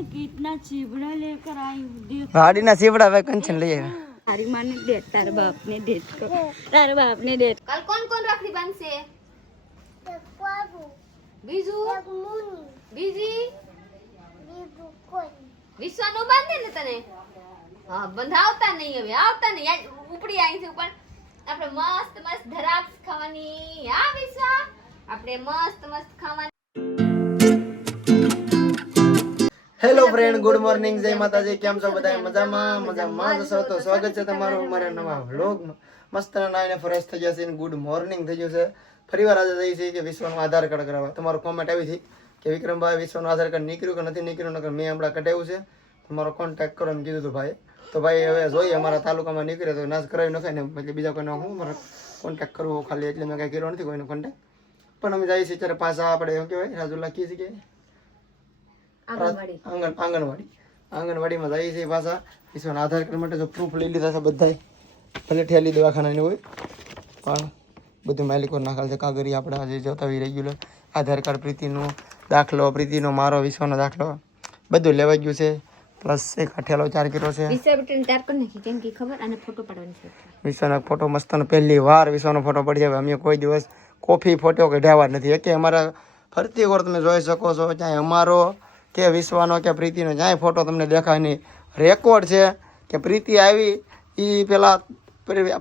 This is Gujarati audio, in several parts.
मैं कितना चिबड़ा लेकर आई हूँ देख। गाड़ी ना चिबड़ा भाई कंचन ले आया। तारी माँ ने डेट, तारे बाप ने डेट को, तारे बाप ने डेट। कल कौन कौन रखड़ी बांधશે? બીજું બીજી વિશ્વાનો બાંધે ને તને? હા બંધાવતા નહીં હવે, આવતા નહીં ઉપડી આવી છે ઉપર. આપણે મસ્ત મસ્ત ધરાક્ષ ખાવાની. હા વિશ્વા આપણે મસ્ત મસ્ત ખાવાની. હેલો ફ્રેન્ડ, ગુડ મોર્નિંગ, જય માતાજી. કેમ છો બધા? મજામાં જશો તો સ્વાગત છે તમારું અમારા નવા વ્લોગમાં. મસ્ત નાઈને ફ્રેશ થઈ જશે ને ગુડ મોર્નિંગ થઈ ગયું છે. ફરીવાર આજે જઈ છે કે વિશ્વનું આધાર કાર્ડ કરાવવા. તમારો કોમેન્ટ આવી હતી કે વિક્રમભાઈ વિશ્વનું આધાર કાર્ડ નીકળ્યું કે નથી નીકળ્યું, નકર મેં હમણાં કઢાવ્યું છે, તમારો કોન્ટેક્ટ કરો એમ કીધું હતું ભાઈ. તો ભાઈ હવે જોઈએ અમારા તાલુકામાં નીકળે તો નાશ કરાવી નખાય ને, એટલે બીજા કોઈને હું મારે કોન્ટેક્ટ કરવો ખાલી, એટલે મેં કાંઈ કર્યો નથી કોઈનો કોન્ટેક્ટ. પણ અમે જઈએ છીએ ત્યારે પાછા આપણે એમ કહેવાય રાજુલા કી જગ્યાએ આંગણવાડીમાં જઈએ છીએ પાછા વિશ્વના આધાર કાર્ડ માટે. જો પ્રૂફ લઈ લીધા છે બધાય, ભલે ઠેલી દવાખાનાની હોય પણ બધું માલિકો નાખેલ છે કાગરી. આપણે આજે જોતા હોય રેગ્યુલર આધાર કાર્ડ, પ્રીતિનો દાખલો, પ્રીતિનો મારો, વિશ્વનો દાખલો બધું લેવાઈ ગયું છે. પ્લસ એક અઠેલો 4 કિલો છે. વિશ્વનો ફોટો મસ્તનો પહેલી વાર વિશ્વનો ફોટો પડી જાય. અમે કોઈ દિવસ કોફી ફોટો કઢાવવા જ નથી. કે અમારા ફરતી વાર તમે જોઈ શકો છો, ચાહે અમારો કે વિશ્વાનો કે પ્રીતિનો જ્યાંય ફોટો તમને દેખાય નહીં. રેકોર્ડ છે કે પ્રીતિ આવી એ પહેલાં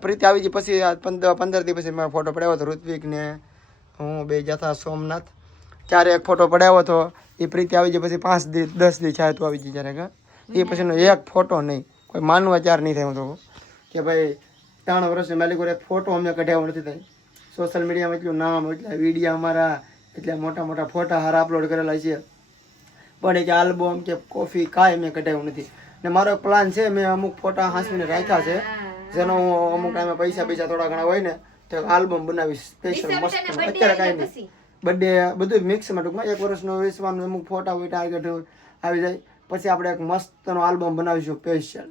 પ્રીતિ આવી ગઈ પછી 15 દી પછી મેં ફોટો પડાવ્યો હતો. ઋત્વિક ને હું બે જતા સોમનાથ, ત્યારે એક ફોટો પડાવ્યો હતો. એ પ્રીતિ આવી ગઈ પછી 5 દી 10 દી થાય તો આવી ગઈ જ્યારે એ પછીનો એક ફોટો નહીં. કોઈ માનવા ચાર નહીં થાય. હું તો કે ભાઈ 3 વર્ષની માલિકો એક ફોટો અમને કઢાવ્યો નથી થાય. સોશિયલ મીડિયામાં એટલું નામ, એટલા વિડીયો અમારા, એટલા મોટા મોટા ફોટા હારા અપલોડ કરેલા છે, પણ કે આલ્બમ કે કોફી કાંઈ મેં કઢાવ્યું નથી. ને મારો પ્લાન છે, મેં અમુક ફોટા હાંસવીને રાખ્યા છે, જેનો હું અમુક ટાઈમે પૈસા થોડા ઘણા હોય ને તો આલ્બમ બનાવીશ સ્પેશિયલ મસ્ત. અત્યારે કાંઈ નહીં, બર્થડે બધું મિક્સમાં ટૂંકમાં 1 વર્ષનો વિશ્વાનો અમુક ફોટા હોય, ટાર્ગેટ આવી જાય, પછી આપણે એક મસ્તનો આલ્બમ બનાવીશું સ્પેશિયલ.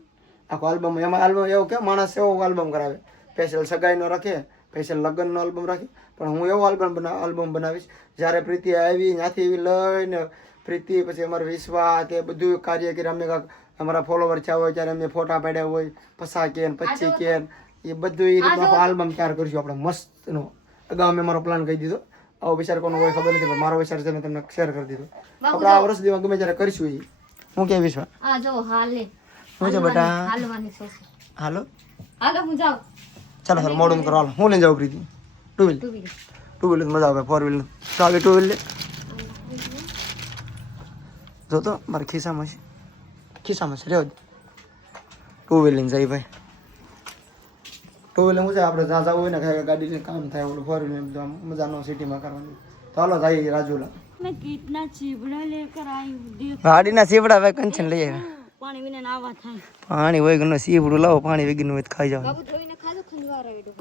આખો આલ્બમ, એમાં આલ્બમ એવો કે માણસ એવો આલ્બમ કરાવે, સ્પેશિયલ સગાઈનો રાખે, સ્પેશિયલ લગ્નનો આલ્બમ રાખે, પણ હું એવો આલ્બમ બનાવીશ જ્યારે પ્રીતિ આવી ત્યાંથી એવી લઈને પ્રીતિ પછી અમારે વિશ્વા તે બધું કાર્ય કરી. અમે અમારા ફોલોવર થયા હોય ત્યારે અમે ફોટા પાડ્યા હોય 50 કે 25 કે એ બધું એ રીતનો આલ્બમ તૈયાર કરીશું આપણે મસ્તનો. અગાઉ મેં મારો પ્લાન કહી દીધો. આવો વિચાર કોનો કોઈ ખબર નથી, પણ મારો વિચાર છે મેં તમને શેર કરી દીધો. આપણે આ વર્ષ દિવસ ગમે ત્યારે કરીશું. એ હું કે વિશ્વા હું છે બેટા? હાલો હું જાઉં. ચાલો સર મોડું કરો. હાલો હું લઈને જાઉં પ્રીતિ? 2 વ્હીલ મજા આવે, 4 વ્હીલ ચાલે. 2 વ્હીલ જો તો મારા ખિસ્સામાં છે રહેવા દે. 2 વ્હીલ લઈને જાય ભાઈ. 2 વ્હીલ શું છે, આપણે જ્યાં જવું હોય ને ગાડીને કામ થાય, ઓલું 4 વ્હીલ મજા ન સિટીમાં કરવાની. તો હાલો જાય રાજુલા. मैं कितना चिबड़ा लेकर आई हूँ देख। ગાડીના સીવડા ભાઈ કંચન લઈ આવ્યા. पानी में नावा था પાણી હોય ગનો સીવડું લાવો, પાણી વેગીનું હોય તો ખાઈ જાવ.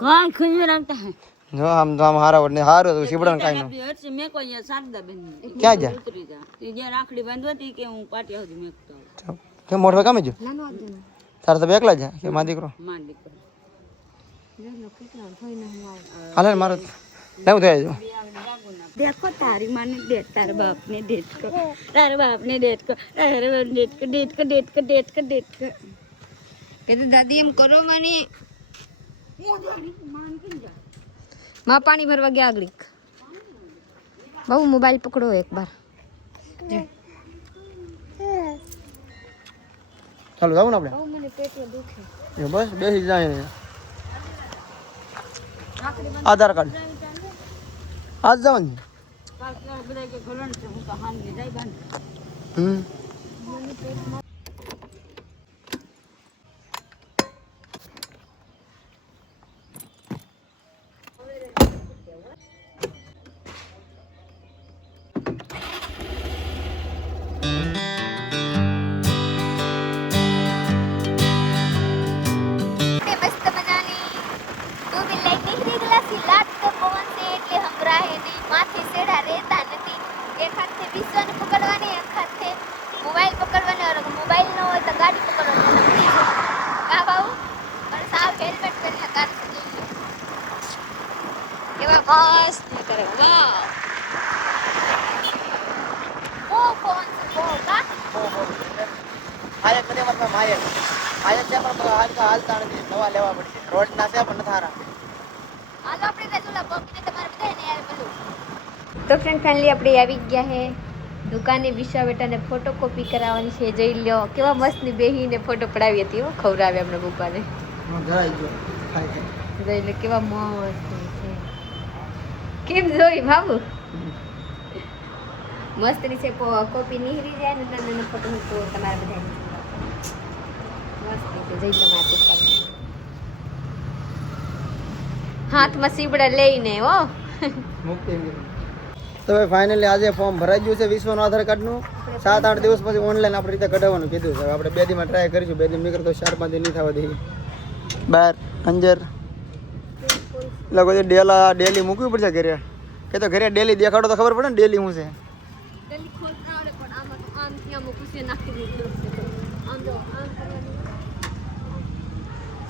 कौन खुद में रखता है? જો આમ તો આમ હારા વડને હારો તો સીવડાને કાઈ ન. से मैं को ये शारदा बहन ક્યાં જા? उतरी जा ये जे राखड़ी बांधवाती के હું પાટિયા સુધી મેકતો કે મોઢવા કામે જો તારે તો એકલા જા કે માં દીકરો માં દીકરો હાલે મારો લેવું થાય જો. देखो तारी माँ ने डेट, तारे बाप ने डेट को, तारे बाप ने डेट को, तारे बाप डेट को डेट को डेट को डेट को डेट को कहते दादी हम करो माने માં પાણી ભરવા ગયા આગળ. બહુ મોબાઈલ પકડો એક બાર. ચાલો જાવ ને આપણે. બહુ મને પેટમાં દુખે. બસ બેસી જાય ને. આધાર કાર્ડ આજ જાવ ને. બધા કે ઘોલણ છે હું તો હાંગે જાય બાંધ. મોબાઈલ પકડવાનો, મોબાઈલ ન હોય તો ગાડી પકડવાની. કા બાબુ પણ સાવ હેલ્મેટ કરીને કાર સજી એવા મસ્ત કરે. વાહ ઓ ફોન કા નથી અમારે પાસે માયક છે પણ હાલતા નથી, નવા લેવા પડશે. રોડના છે પણ નથી સારા. હાલો આપણે રાજુલા પપ્પીને તમારે બધાને યાર બોલું. તો ફ્રેન્ડ ફાઇનલી આપણે આવી ગયા હે દુકાને. વિશ્વા બેટાને ફોટોકોપી કરાવવાની છે. જોઈ લો કેવા મસ્ત ની બેહીને ફોટો પડાવી હતી હો, ખવડાવે આપણે પપ્પાને. જોઈ લો કેવા મસ્ત છે. કેમ જોઈ બાબુ? મસ્ત ની છે કોપી નીહરી જાય ને તને ફોટો મૂકો તમારા બધા મસ્ત છે. જોઈ લો મારે હાથમાં સીબડા લઈને હો. તો ભાઈ ફાઇનલી આજે ફોર્મ ભરાઈ ગયું છે વિશ્વનું આધાર કાર્ડનું. 7-8 દિવસ પછી ઓનલાઈન આપણે રીતે કઢાવવાનું કીધું છે. આપણે 2 દીમાં ટ્રાય કરીશું. 2 દી નીકળ તો 4-5 દી નહીં થવા દઈએ. 12 અંજર લોકો ડેલી મૂકવી પડશે ઘરે. કે તો ઘરે ડેલી દેખાડો તો ખબર પડે ને ડેલી શું છે.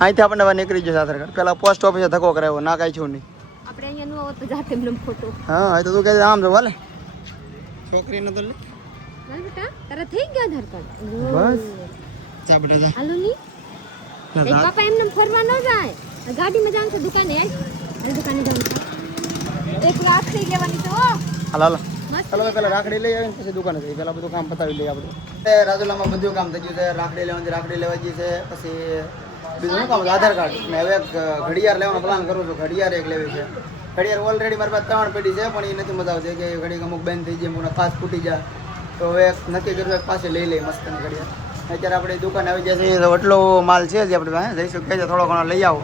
અહીંથી આપણને હવે નીકળી જશે આધાર કાર્ડ. પેલા પોસ્ટ ઓફિસે ધક્કો કરાવ્યો, ના કાંઈ છું નહીં. આપણે અહીંયા નો આવતો જાતે એમનો ફોટો. હા એ તો તું કહે આમ જો વાલે છોકરીને તો લે હાલ બેટા તારા થઈ ગયા આધાર કાર્ડ. બસ ચા બેટા જા. હાલો ની એ પાપા એમને ફરવા ન જાય. ગાડીમાં જાણ છે દુકાને. હાલ દુકાને જાણ છે. એક રાખડી લેવાની છે હો. હાલ હાલ ચાલો પેલા રાખડી લઈ આવીને પછી દુકાને જઈએ. પેલા બધું કામ પતાવી લઈએ આપણે. રાજુલામાં બધું કામ થઈ ગયું છે. રાખડી લેવાની રાખડી લેવા જઈ છે. પછી બીજું શું કામ છે આધાર કાર્ડ ને હવે ઘડિયાળ લેવાનો પ્લાન કરું છું. ઘડિયાળ એક લેવી છે. ઘડિયાળ ઓલરેડી મારી પાસે 3 પેઢી છે પણ એ નથી મજા આવતી કે ઘડી અમુક બેન થઈ જાય મને ખાસ ફૂટી જાય. તો હવે નક્કી કર્યું એક પાસે લઈ લઈએ મસ્તની ઘડિયાળ. અત્યારે આપણે દુકાને આવી જશે તો એટલો માલ છે જ આપણે પાસે જઈશું કહે છે થોડો ઘણો લઈ આવો.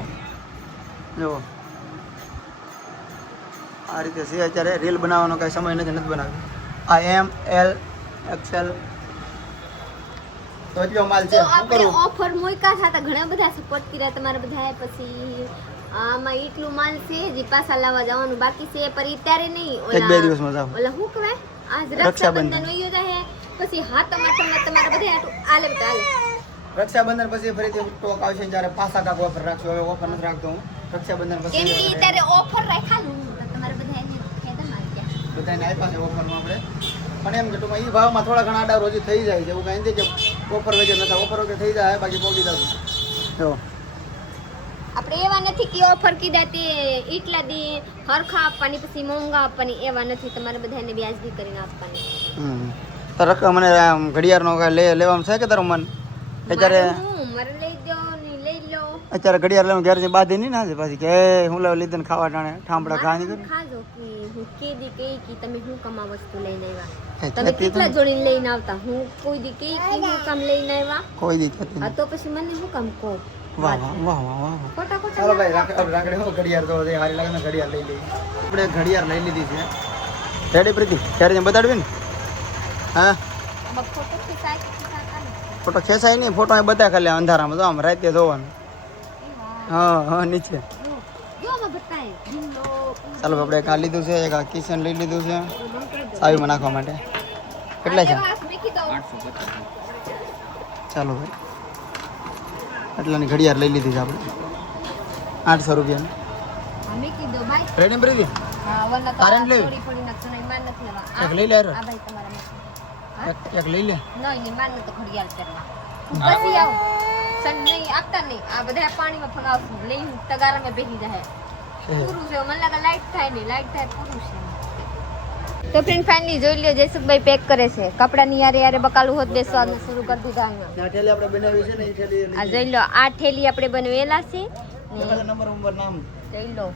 જુઓ આ રીતે છે. અત્યારે રીલ બનાવવાનો કાંઈ સમય નથી બનાવ્યો. આ M L XL તો એટલો માલ છે. આપણે ઓફર મોયકા હતા ઘણા બધા સપોર્ટ કર્યા તમારા બધા. પછી આમાં એટલું માલ છે જે પાછા લાવવા જવાનું બાકી છે પર અત્યારે નહીં. 1-2 દિવસમાં જાવ. ઓલા શું કહેવાય આજ રક્ષાબંધન વયો જાય પછી હાથમ તમારા બધા આલે બેટા આલે. રક્ષાબંધન પછી ફરીથી સ્ટોક આવશે જ્યારે પાછા કાક ઓફર રાખશું. હવે ઓફર નથી રાખતો હું. રક્ષાબંધન પછી કેમ કે અત્યારે ઓફર રાખાલું તો તમારા બધા એને ફાયદા મારી ગયા. બધાને આપ્યા છે ઓફરમાં આપણે. પણ એમ કે ટૂંકમાં એ ભાવમાં થોડા ઘણા આડા રોજી થઈ જાય છે. એવું કાંઈ નથી કે ઓફર વગર નથી. ઓફર વગર થઈ જાય બાકી પહોંચી જશે. જો આપણે એવા નથી કે ઓફર કીધા તે એટલા દી હરખા આપવાની પછી મોંઘા આપવાની એવા નથી. તમારે બધાને વ્યાજબી કરીને આપવાની. તો મને ઘડિયાળનો લેવાનું છે કે તારું મન અત્યારે મારે લઈ દો ને લઈ લો. અત્યારે ઘડિયાળ લેવાનું ઘેર બાંધી નહીં ના છે પાછી કે હું લેવા લીધે ને ખાવા ટાણે ઠામડા ખાવાની કરી ખાજો કે હું કેદી કઈ કે તમે શું કમા વસ્તુ લઈને આવ્યા. તમે કેટલા જોડીને લઈને આવતા. હું કોઈ દી કઈ કે હું કામ લઈને આવ્યા કોઈ દી કહેતી હા તો પછી મને શું કામ કહો. વાહ વાહ વાહ વાહ વાહ. ખોટા ખોટા ચાલો ભાઈ રાખડે ઘડિયાળ તો હારી લાગે ને ઘડિયાળ લઈ લઈએ. આપણે ઘડિયાળ લઈ લીધી છે. રેડી પ્રીતિ ત્યારે બતાડવી ને. હા ફોટો ખેંચાય ફોટો ખેંચાય નહીં. ફોટો અહીં બધા ખાલી અંધારામાં તો આમ રાતે જોવાનું. હા હા નીચે ચાલો આપણે એક આ લીધું છે. એક આ કિચન લઈ લીધું છે ચાવીમાં નાખવા માટે. કેટલા છે? ચાલો ભાઈ એટલાની ઘડિયાળ લઈ લીધી છે આપણે 800 રૂપિયાની. રેડી પ્રીતિ તારે લેવી એક લઈ લે. એક લઈ લે. પછી આવો સન નહીં આપતા નહીં. આ બધા પાણીમાં ફગાવશું લઈ તગારામાં બેસી જાય પૂરું છે. મને લાગે લાઈટ થાય નહીં. લાઈટ થાય પૂરું છે. તો ફ્રેન્ડ ફાઇનલી જોઈ લ્યો જયસુખભાઈ પેક કરે છે કપડાની યારે યારે બકાલું હોત બેસવાનું શરૂ કરી દીધા. આ ઠેલી આપણે બનાવી છે ને એ ઠેલી આ જોઈ લો આ ઠેલી આપણે બનાવેલા છે. નંબર નામ જોઈ લો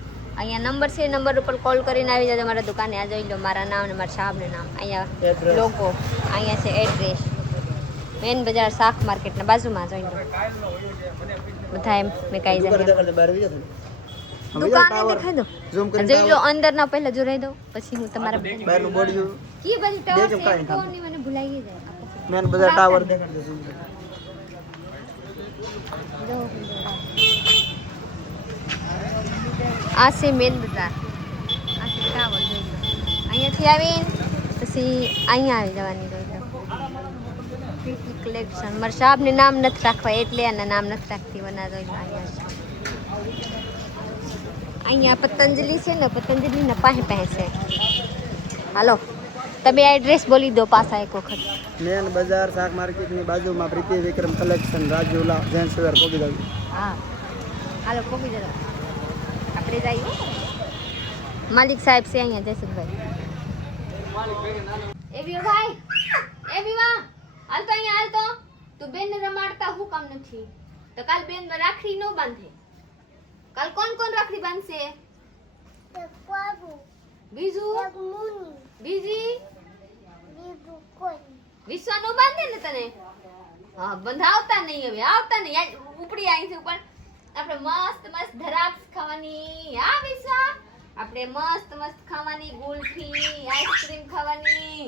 અહીંયા નંબર છે. નંબર ઉપર કોલ કરીને આવી જાય મારા દુકાને. આ જોઈ લો મારા નામ અને મારા સાહેબનું નામ. અહીંયા લોગો અહીંયા છે એડ્રેસ. મેન બજાર શાક માર્કેટના બાજુમાં જોઈ લો બધા એમ મેં કાઈ જાય દુકાને દેખાઈ દો. જોઈ લો અંદર ના પહેલા જોરાઈ દો પછી હું તમારા બહારનું બોડિયું કી બાજુ ટાવર છે કોની મને ભૂલાઈ જાય. મેન બજાર ટાવર દેખાડજો ઝૂમ કરી. આ છે મેન બજાર. આ છે ટાવર જોઈ લો. અહીંયાથી આવીને પછી અહીંયા આવી જવાની જોઈ લો કલેક્શન. મારા સાહેબને નામ નથી રાખવા એટલે એના નામ નથી રાખતી. વના જોઈ લો અહીંયા અહીંયા પતંજલિ છે ને પતંજલિના પાસે છે. હાલો તમે એડ્રેસ બોલી દો પાછા એક વખત. મેન બજાર શાક માર્કેટની બાજુમાં પ્રીતિ વિક્રમ કલેક્શન રાજુલા જેન્ટ્સ વેર પોગી જાવ. હા હાલો પહોંચી જજો. આપણે જઈએ. માલિક સાહેબ છે અહીંયા જયસુખભાઈ. એ ભાઈ એ વિવા હાલ તો અહીંયા હાલ તો તું બેન રમાડતા હું કામ નથી તો કાલ બેન રાખડી નો બાંધે. કાલ કોણ કોણ રાખડી બાંધશે? બીજું બીજી વિશ્વા નો બાંધે ને તને? હા બંધાવતા નહીં હવે આવતા નહીં ઉપડી આવી છે પણ આપણે મસ્ત મસ્ત ધરાક્ષ ખાવાની. હા વિશ્વા આપણે મસ્ત મસ્ત ખાવાની ગુલ્ફી આઈસ્ક્રીમ ખાવાની.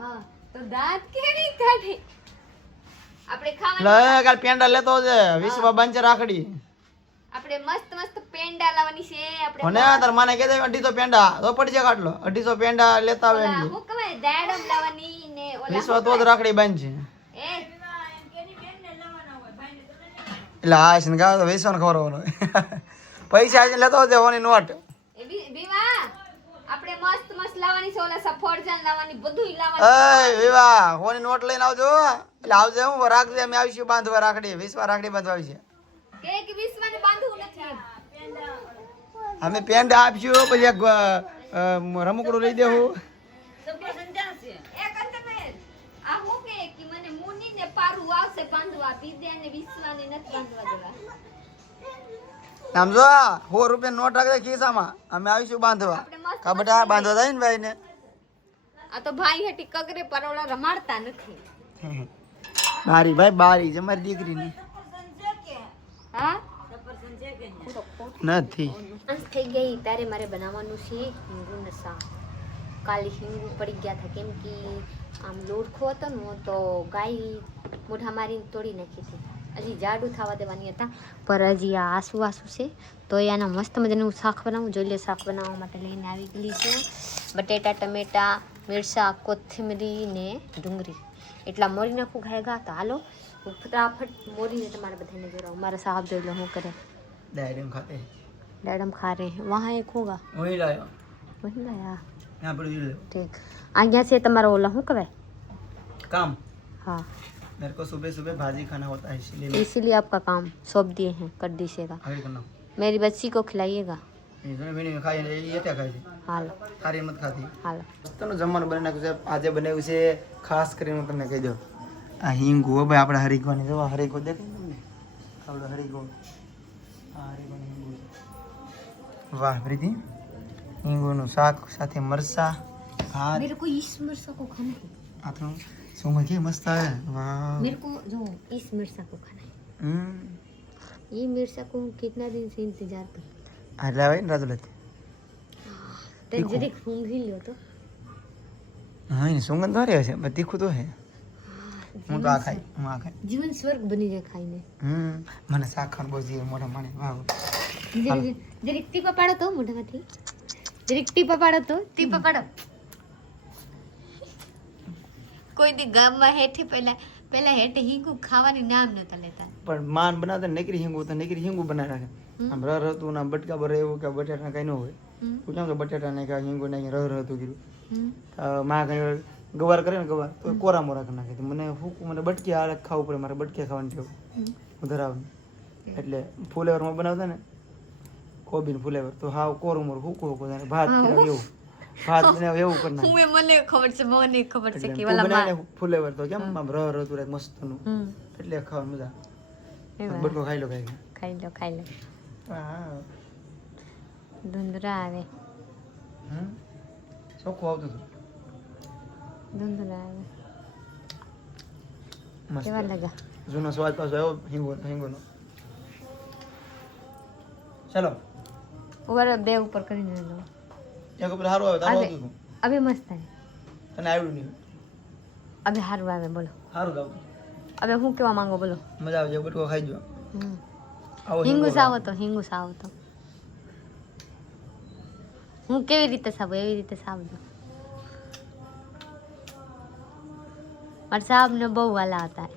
હા તો દાંત કેવી કાઢે આપણે ખાવાની. લે કાલ પેંડા લેતો છે વિશ્વ બંચ રાખડી. આપણે મસ્ત મસ્ત પેંડા લાવવાની છે. આપણે મને તાર માને કે 250 પેંડા તો પડી જાય કાટલો 250 પેંડા લેતા આવે ઓલા હું કમાય દાડમ લાવવાની ને ઓલા વિશ્વ તો જ રાખડી બંધ છે. એ એટલે આ છે ને ગાવ તો વિશ્વને ખબર હોય પૈસા આજે લેતો છે ઓની નોટ. એ બીવા આપણે મસ્ત મસ્ત લાવવાની છે. ઓલા સફરજન લાવવાની બધુંય લાવવાનું. એ વિવા ઓની નોટ લઈને આવજો એટલે આવજે હું રાખજે અમે આવીશું બાંધવા રાખડી વિશ્વ રાખડી બાંધવા આવી છે કે વિશ્વાને બાંધવું નથી. અમે પેંડા આપશું પછી એક રમકડું લઈ દેવું. એક અંતમેલ આ હું કે મને મુની ને પારું આવશે બાંધવા પીદ્યા ને વિશ્વાને નથી બાંધવા દેવા. સમજો 100 રૂપિયા નોટ રાખજે ખિસ્સામાં અમે આવીશું બાંધવા. કા બેટા બાંધવા જાય ને ભાઈ ને. આ તો ભાઈ હેટી કગરે પરોળા રમાડતા નથી. બારી ભાઈ બારી છે મારી દીકરીની હા નથી. અંશ થઈ ગઈ તારે મારે બનાવવાનું છે હિંગુનું શાક. કાલે હિંગુ પડી ગયા હતા કેમ કે આમ લોટખો હતો ને તો ગાય મોઢા મારીને તોડી નાખી હતી. હજી જાડું થવા દેવાની હતા પર હજી આ આસુ આસુ છે તો એના મસ્ત મજાનું શાક બનાવું. જોઈ લે શાક બનાવવા માટે લઈને આવી ગયેલી છું બટેટા ટમેટા મિરચા કોથમીરી ને ડુંગળી એટલા મોરી નાખું ઘાયગા. તો હાલો હું ફટાફટ મોરીને તમારે બધાને જોડાવું. મારા સાહેબ જોઈ લો હું કરે डायरी खाते डैडम खा रहे हैं वहाँ एक होगा वही लाया वही लाया यहाँ पर ले ठीक. यहाँ से तुम्हारा ओला हूँ कब काम हाँ मेरे को सुबह सुबह भाजी खाना होता है इसीलिए आपका काम सौंप दिए हैं कर दीजिएगा. हरी करना मेरी बच्ची को खिलाइएगा. ये खाई ये क्या खाई હાલો તારી મત ખાતી હાલો તને જમવાનું બનાવી નાખ્યું છે આજે બનાવ્યું છે ખાસ કરીને હું તમને કહી દઉં આ હિંગુ હો ભાઈ આપણે હરીગવાની જો હરીગો દેખાય તમને આપણે હરીગો આ હરીગોની હિંગુ વાહ પ્રીતિ હિંગુનું શાક સાથે મરસા ભાત मेरे को इस मिर्चा को खाना है. આ તો શું કે મસ્ત આવે વાહ मेरे को जो इस मिर्चा को खाना है. ये मिर्चा को कितना दिन से इंतजार कर આ લાવે ને રાજુલા तो जरीक सूंघी लो तो હા એની સુગંધ સારી આવે છે પણ તીખું તો હે હું તો આ ખાઈ હું આ ખાઈ जीवन स्वर्ग बनी जाए खाई મને શાક ખાવાનું બહુ જીવ મોઢા માણે વાહ में जरीक टीपा पाड़ो तो मोटा माथी जरीक टीपा पाड़ो तो टीपा पाड़ो કોઈ દી ગામમાં હેઠે પહેલા હેઠે હિંગુ ખાવાની નામ નતા લેતા પણ માન બનાવતા નકરી હિંગુ તો નકરી હિંગુ બનાવી રાખે આમ રર હતું ના બટકા ભરે એવું કે બટાટા કઈ ન હોય પૂછામ કે બટાટા નાખ્યા હિંગુ નાખી રર હતું કીધું માં કઈ ગવાર કરે ને ગવાર તો કોરા મોરા કરી નાખે મને ફૂક મને બટકી આ ખાવું પડે મારે બટકી ખાવાની ટેવ હું ધરાવું એટલે ફુલેવરમાં બનાવતા ને કોબીન ફુલેવર તો હાવ કોરું મોરું ફૂકું ફૂકું ભાત એવું ભાત બનાવે એવું કરી નાખે હું મને ખબર છે મને ખબર છે કે વાલા બનાવે ફુલેવર તો કેમ આમ રર હતું રે મસ્તનું એટલે ખાવાની મજા બટકો ખાઈ લો ખાઈ લો હા ધુંધરા આવે ચોખ્ખું આવતું હતું ધુંધરા આવે મસ્ત કેવા લાગા જૂનો સ્વાદ પાછો આવ્યો હિંગોનો ચાલો ઉપર બે ઉપર કરીને લો એક ઉપર સારું આવે તારું આવતું હતું અબે મસ્ત આવે તને આવડ્યું નહીં અબે સારું આવે બોલો સારું ગાવતું અબે હું કેવા માંગો બોલો મજા આવે બટકો ખાઈ જો આવો હિંગુ સાવો તો હું કેવી રીતે સાવું એવી રીતે સાવજો મારા સાહેબ ને બહુ વાલા હતા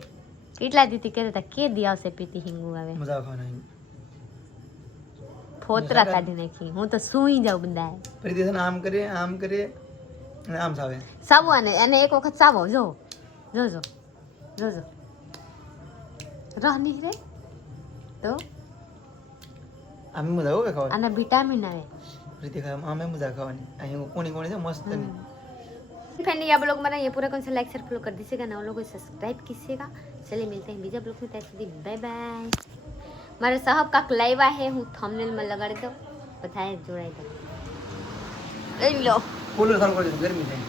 કેટલા દીથી કહેતા હતા કે દી આવશે પીતી હિંગુ આવે મજા આવે ખાવાની ફોતરા કાઢી નાખી હું તો સૂઈ જાઉં બધા પ્રીતિ છે ને આમ કરે અને આમ સાવે. સાવો અને એક વખત સાવો જોજો રહ નહીં રે તો આમ મજા આવે ખાવાની. આના વિટામિન આવે પ્રીતિ ખાય આમ મજા ખાવાની. અહીં કોણી છે મસ્ત ની. फ्रेंड ये आप लोग हमारा ये पूरा कौन सा लाइक शेयर फॉलो कर दीजिएगा ना, लोगों को सब्सक्राइब कीजिएगा. चलिए मिलते हैं बीजा ब्लॉग में, ત્યાં સુધી બાય બાય. મારા સાहब કાક લાવ્યા હે હું થંબનેલ માં લગાડી દઉં બધાએ જોડાઈ દો લઈ લો. કુલર ચાલુ કરી દો, ગરમી થાય.